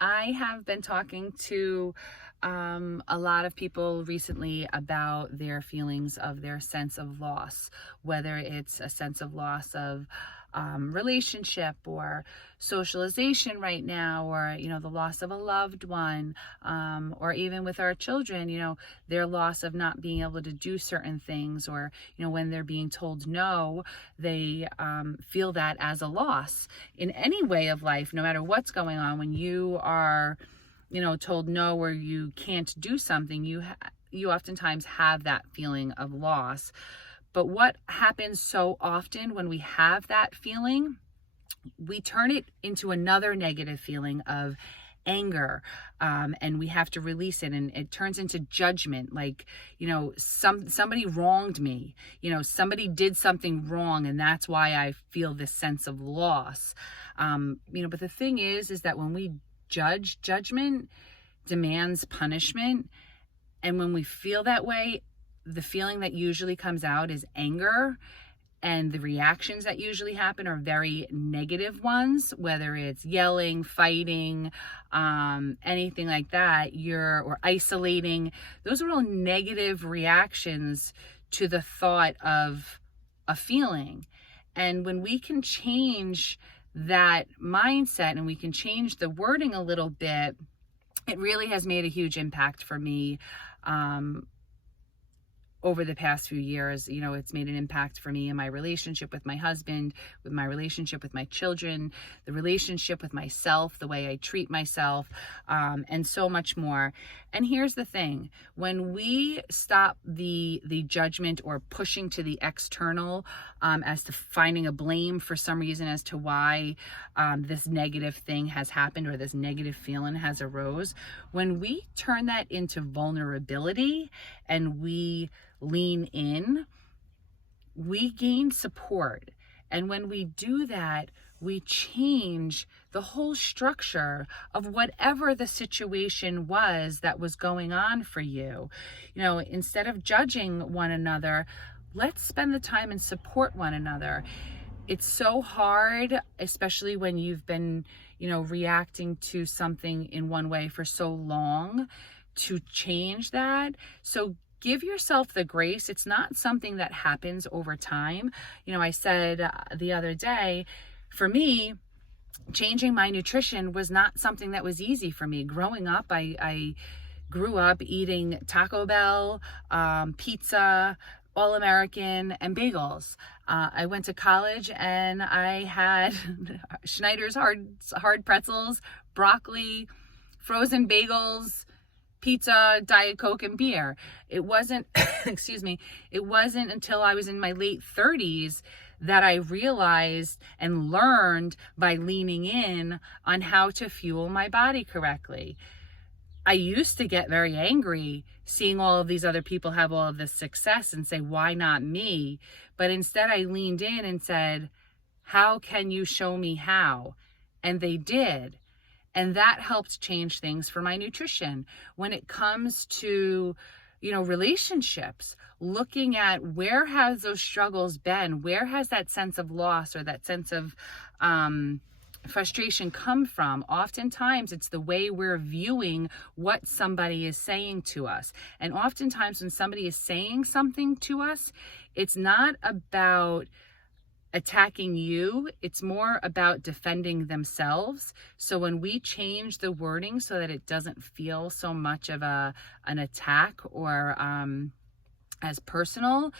I have been talking to a lot of people recently about their feelings of their sense of loss, whether it's a sense of loss of relationship or socialization right now, or, the loss of a loved one, or even with our children, their loss of not being able to do certain things, or, when they're being told no, they feel that as a loss in any way of life, no matter what's going on. When you are told no, or you can't do something, you oftentimes have that feeling of loss. But what happens so often when we have that feeling, we turn it into another negative feeling of anger, and we have to release it, and it turns into judgment. Like, somebody wronged me, somebody did something wrong, and that's why I feel this sense of loss. But the thing is that when we judgment demands punishment, and when we feel that way, the feeling that usually comes out is anger, and the reactions that usually happen are very negative ones, whether it's yelling, fighting, anything like that, or isolating. Those are all negative reactions to the thought of a feeling. And when we can change that mindset and we can change the wording a little bit, it really has made a huge impact for me over the past few years. It's made an impact for me in my relationship with my husband, with my relationship with my children, the relationship with myself, the way I treat myself, and so much more. And here's the thing: when we stop the judgment or pushing to the external, as to finding a blame for some reason as to why this negative thing has happened or this negative feeling has arose, when we turn that into vulnerability and we lean in, we gain support. And when we do that, we change the whole structure of whatever the situation was that was going on for you. Instead of judging one another, let's spend the time and support one another. It's so hard, especially when you've been, reacting to something in one way for so long, to change that. So give yourself the grace. It's not something that happens over time. I said the other day, for me, changing my nutrition was not something that was easy for me. Growing up, I grew up eating Taco Bell, pizza, All-American, and bagels. I went to college and I had Schneider's hard pretzels, broccoli, frozen bagels, pizza, Diet Coke, and beer. It wasn't, it wasn't until I was in my late 30s that I realized and learned by leaning in on how to fuel my body correctly. I used to get very angry seeing all of these other people have all of this success and say, why not me? But instead I leaned in and said, how can you show me how? And they did. And that helped change things for my nutrition. When it comes to, relationships, looking at where has those struggles been? Where has that sense of loss or that sense of frustration come from? Oftentimes it's the way we're viewing what somebody is saying to us. And oftentimes when somebody is saying something to us, it's not about attacking you, it's more about defending themselves. So when we change the wording so that it doesn't feel so much of an attack or as personal,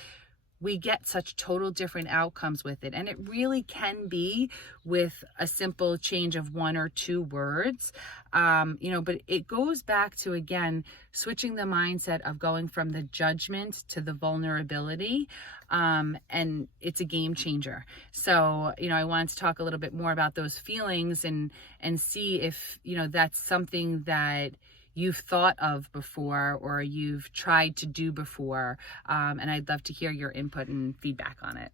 we get such total different outcomes with it. And it really can be with a simple change of one or two words, but it goes back to, again, switching the mindset of going from the judgment to the vulnerability. And it's a game changer. So, I wanted to talk a little bit more about those feelings and see if, that's something that you've thought of before or you've tried to do before. And I'd love to hear your input and feedback on it.